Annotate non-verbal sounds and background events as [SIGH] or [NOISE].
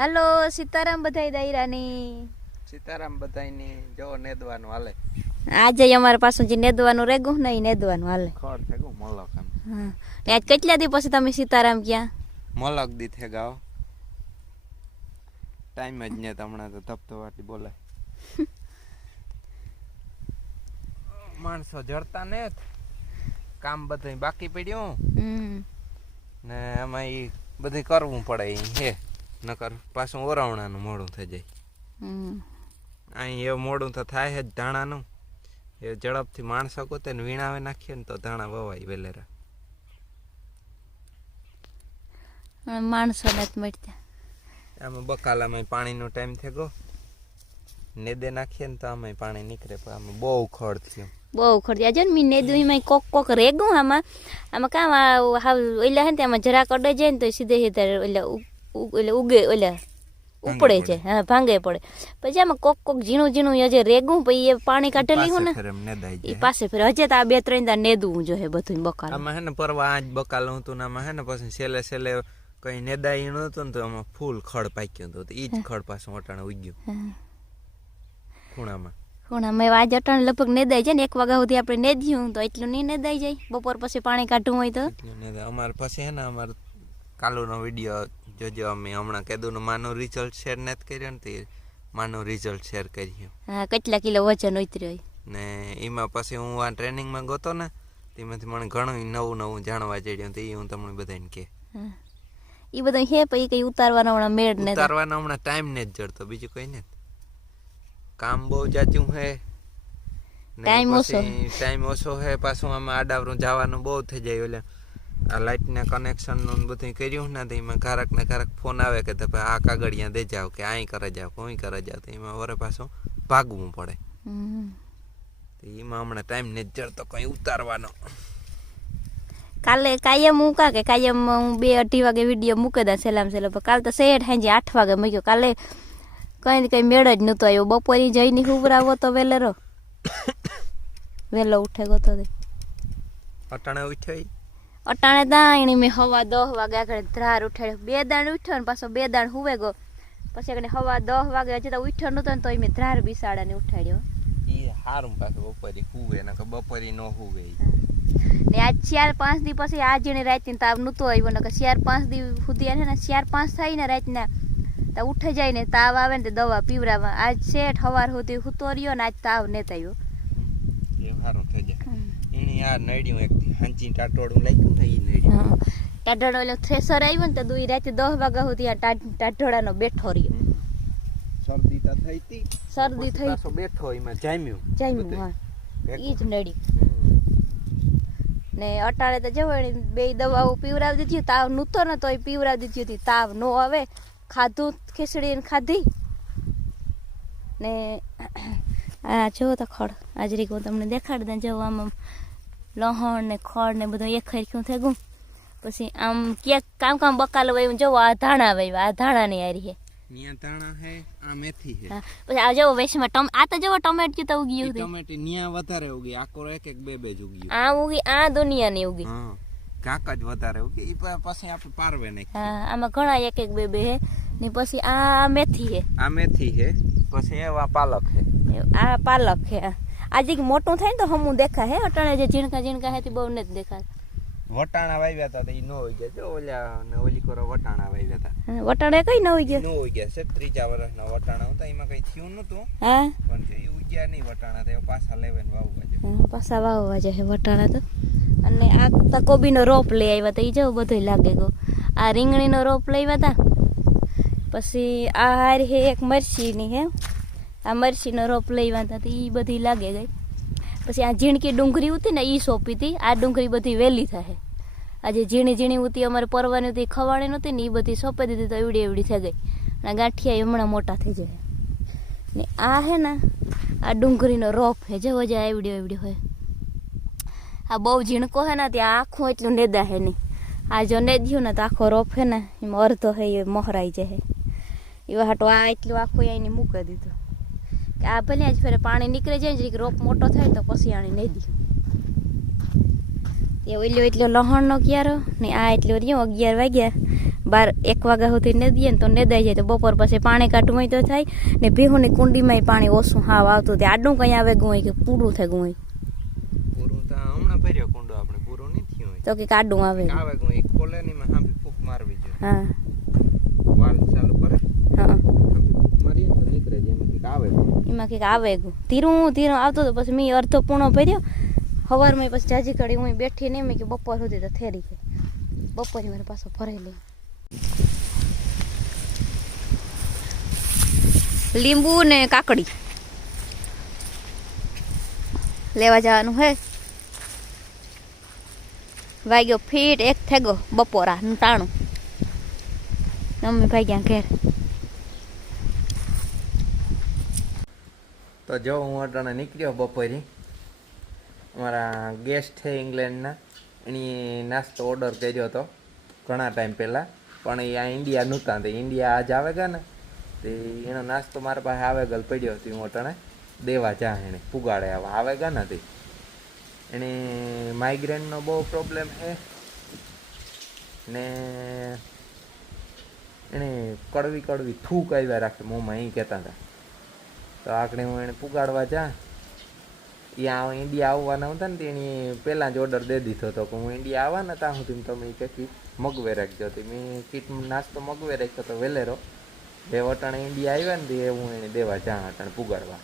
હાલો સીતારામ બધાય દાયરાની. સીતારામ બધાયની જો નેદવાનું હાલે. આજે અમારે પાછું જે નેદવાનું રેગું ને એ નેદવાનું હાલે. ખોર થેગું મલક હા. ને આજ કેટલા દી પછી તમે સીતારામ ક્યાં મલક દી થેગાઓ ટાઈમ જ ને હમણાં તો ધબધબાટી બોલાય. [LAUGHS] માણસો જડતા ને. કામ બધું બાકી પડ્યું. ને એમાં ઈ બધું કરવું પડે હે. નકર પાછું ઓરાવણાનું મોડું થઈ જાય. અહીં એવું મોડું તો થાય જ ધાણાનું. એ ઝડપથી માણસો કોતે વીણાવે નાખીએ ને તો ધાણા વવાય વેલેરા. માણસો નથી મળતા. આમાં બકાલામાં પાણીનો ટાઈમ થઈ ગયો. નેદે નાખીએ ને તો આમાં પાણી નીકળે પણ આમાં બહુ ખડ થયું. બહુ ખર્ચ આજે ને મેં નેદું એમાં કોક કોક રેગું આમાં. આમાં કામ હાવ ઓલા હે ને આમાં જરાક અડે જાય ને તો સીધે સીધા ઓલા ઉ- ઉગે એટલે ઉપડે છે. હા ભાંગે પડે. પછી આમાં કોક કોક ઝીણું ઝીણું હજે રેગું પછી એ પાણી કાઢેલી લીધું ને એ પાસે ફેર હજે તો આ બે ત્રણ દા નેદવું જોઈએ બધું બકાલ. આમાં હે ને પરવા આજ બકાલું હતું ને આમાં હે ને પછી છેલ્લે છેલ્લે કઈ નેદાઈ નતું ને તો આમાં ફૂલ ખડ પાક્યું હતું. તો ઈ જ ખડ પાછું અટાણે ઉગ્યું. ખૂણામાં. ખૂણા મેં આજ અટાણે લગભગ નેદાઈ જાય ને એક વાગ્યા સુધી આપણે નેદ્યું તો એટલું નહીં નેદાઈ જાય. બપોર પછી પાણી કાઢવું હોય તો. અમારે પછી હે ને અમારે કાલુનો વીડિયો જોજો અમે હમણાં કીધું માનું રિઝલ્ટ શેર નથી કર્યો ને તે માનું રિઝલ્ટ શેર કર્યું હા કેટલા કિલો વજન ઉતર્યો ને એમાં પછી હું આ ટ્રેનિંગમાં ગોતો ને તેમાંથી મને ઘણું નવું નવું જાણવા જડ્યું તે હું તમને બધાને કે એ બધું હે પછી કઈ ઉતારવાનો હમણાં મેળ ને ઉતારવાનો હમણાં ટાઈમ ને જ જડતો બીજું કઈ નથી. કામ બહુ જાચું હે. ટાઈમ ઓછો. ટાઈમ ઓછો હે પાછું આમાં આડાવરું જવાનું બહુ થઈ જાય એટલે આ લાઇટના કનેક્શનનું ને બધું કર્યું ને તો એમાં કારક ને કારક ફોન આવે કે તમે આ કાગળિયા દે જાવ કે અહીં કરે જાવ કોઈ કરે જાવ તો એમાં વરે પાછું ભાગવું પડે. તો એમાં હમણાં ટાઈમ ને જડતો કઈ ઉતારવાનો. કાલે કાયમ મૂકા કે કાયમ હું બે અઢી વાગે વીડિયો મૂકે દા સેલામ સેલા પણ કાલ તો શેઠ હાંજે આઠ વાગે મૂક્યો. કાલે કઈ કઈ મેળ જ નહોતો આવ્યો. બપોરે જઈને હુવરાવો તો વેલેરો વેલો [COUGHS] ઉઠે ગોતો અટાણે ઉઠ્યો? અટાણે દાણી મેં હવા દહ વાગે આગળ ધ્રાર ઉઠાડ્યો. બે દાણ ઉઠ્યો ને પાછો બે દાણ હુવે ગયો. પછી આગળ હવા દહ વાગે હજી તો ઉઠ્યો નતો ને તો મેં ધ્રાર બિસાડાને ઉઠાડ્યો. ઈ હારું પાછું બપોરે હુવે નકર બપોરે ન હુવે ને આજ ચાર પાંચ દી પછી આ જેને રાતની તાવ નહોતો આવ્યો ને કે ચાર પાંચ દી સુધી છે ને ચાર પાંચ થાય ને રાતના તો ઉઠે જાય ને તાવ આવે ને દવા પીવડાવવા. આજ શેઠ હવાર સુધી હુતો રહ્યો ને આજ તાવ નેત આવ્યો એ હારું થઈ જાય. એની આ નડ્યું એક હાંચી ટાટોડું લાગ્યું ને ઈ નડ્યું. ટાઢોળો ઓલો થ્રેસર આવ્યો ને તો દુઈ રાતે 10 વાગ્યા સુધી આ ટાટોડાનો બેઠો રહ્યો. શરદી તો થઈ હતી શરદી થઈ તો બેઠો એમાં જામ્યું. જામ્યું હા. ઈ જ નડી ને અટાળે તો જવો બે દવાઓ પીવરાવી દીધી તાવ નહોતો ને તોય પીવરાવી દીધી હતી. તાવ નો આવે ખાધું ખીચડી ખાધી. ને આ જો તો ખડ આજરી હું તમને દેખાડ દે જો આમ લહણ ને ખડ ને બધું એક ખરખ્યું થઈ ગયું પછી આમ ક્યાંક કામ કામ બકાલો વાવ્યું જો આ ધાણા વાવ્યા આ ધાણા ની આરી છે. ન્યા તાણા હે આ મેથી હે. હા, પછી આ જો વેસમાં ટમ આ તો જો ટમેટ તો ઉગ્યું ઈ હતું ટમેટી ન્યા વધારે ઉગી આકોર એક એક બે બે જ ઉગ્યું. આ ઉગી આ દુનિયાની ઉગી. હા કાંક જ વધારે ઉગી ઈ પ- પછી આપણે પારવે નાખી હા આમાં ઘણા એક એક બે બે હે ને પછી આ મેથી હે. આ મેથી હે પછી એવા પાલક હે. આ પાલક હે. આજે મોટું થાય ને તો હમું દેખા હે? અટાણે જે ઝીણકા ઝીણકા હે તે બહુ નથી દેખા વટાણા વાવ્યા હતા તો ઈ નો ઉગ્યા જો ઓલા ને ઓલી કોરો વટાણા વાવ્યા હતા હા, વટાણે કઈ ન હોય ગયો? નો ઉગ્યા છે ત્રીજા વર્ષના વટાણા હતા એમાં કઈ થયું નતું હા? પણ તે ઉગ્યા નહીં વટાણા તો એ પાછા લેવે ને વાવવા જો હા, પાછા વાવવા જાય વટાણા તો. અને આ તો કોબીનો રોપ લઈ આવ્યા હતા એ જો બધું લાગે ગયો આ રીંગણીનો રોપ લઈ આવ્યા હતા પછી આ હારી હે એક મરચીની હે? આ મરસીનો રોપ લઈ આવ્યા હતા એ બધી લાગે ગઈ. પછી આ ઝીણકી ડુંગળી હતી ને એ સોંપી હતી. આ ડુંગળી બધી વહેલી થાય આજે ઝીણી ઝીણી ઉતી અમારે પરવાની હતી ખવાણી નહોતી ને એ બધી સોંપી દીધી તો એવડી એવડી થઈ ગઈ. અને ગાંઠિયા હમણાં મોટા થઈ જાય. ને આ હે ને, આ ડુંગળીનો રોપ હે. જે જ એવડી એવડી હોય. આ બહુ ઝીણકો હે ને ત્યાં આખું એટલું નેદા હે નહીં. આ જો નેદ્યું ને તો આખો રોપ હે ને, એમાં અડધો હે, એ મોહરાઈ જાય એવા હાટો આ એટલું આખું એની મૂકી દીધું. આ ભલે જ ફેરે પાણી નીકળે જાય ને રોપ મોટો થાય તો પછી આણી દી. એ ઓલ્યો એટલો લહણનો ક્યારો ને આ એટલો રહ્યો અગિયાર વાગ્યા. બાર એક વાગ્યા સુધી નેદીએ ને તો નેદાઈ જાય. તો બપોર પછી પાણી કાઢવું તો થાય. ને ભીહુની કુંડીમાંય પાણી ઓછું હાવ આવતું તે આડું કંઈ આવે ગયું કે પૂરું થાય ગયું. હોય તો કુંડો નહીં કે આડું આવે. આવે એ ખોલે નહીં માં હાંભી ફૂંક મારવી જોઈએ. હા. વાલ ચાલુ કરે. હા હાંભી ફૂંક મારીએ ને તો નીકળે જાય એમાં કંઈક આવે ગયું. ધીરું ધીરું આવતું તો પછી મેં અડધો પૂણો ભર્યો. સવારમાં પછી જાજી કડી હું બેઠી નહીં મેં કે બપોર સુધી તો થેરી છે. બપોરે મારે પાછો ભરાઈ લઈ લીંબુ ને કાકડી. લેવા જવાનું હે. વાગ્યો ફીટ, એક થેગો બપોરા ટાણું. મમ્મી ભાઈ ગયા ઘેર. તો જો હું અટાણે નીકળ્યો બપોરે અમારા ગેસ્ટ છે ઇંગ્લેન્ડના, એની નાસ્તો ઓર્ડર કર્યો હતો ઘણા ટાઈમ પહેલાં, પણ એ આ ઇન્ડિયા નહોતા, તે ઇન્ડિયા આજ આવે ગયા ને, તે એનો નાસ્તો મારા પાસે આવે ગલ પડ્યો હતો હું અટાણે, દેવા જા એણે પુગાડે આવે ગયા તે. એને માઇગ્રેનનો બહુ પ્રોબ્લેમ છે, ને એણે કડવી કડવી થૂક આવ્યા રાખે, મોંમાં એ કહેતા હતા. તો આકડે હું એને પુગાડવા જા. ત્યાં ઇન્ડિયા આવવાના હતા ને તેની પહેલાં જ ઓર્ડર દે દીધો હતો કે હું ઇન્ડિયા આવવાના ત્યાં સુધી તમે કે કીટ મગવે રાખજો. તો મેં કીટ નાસ્તો મગવે રાખ્યો તો વેલેરો. બે વટાણે ઇન્ડિયા આવ્યા ને તે હું એને દેવા જા, અટાણે પુગાડવા.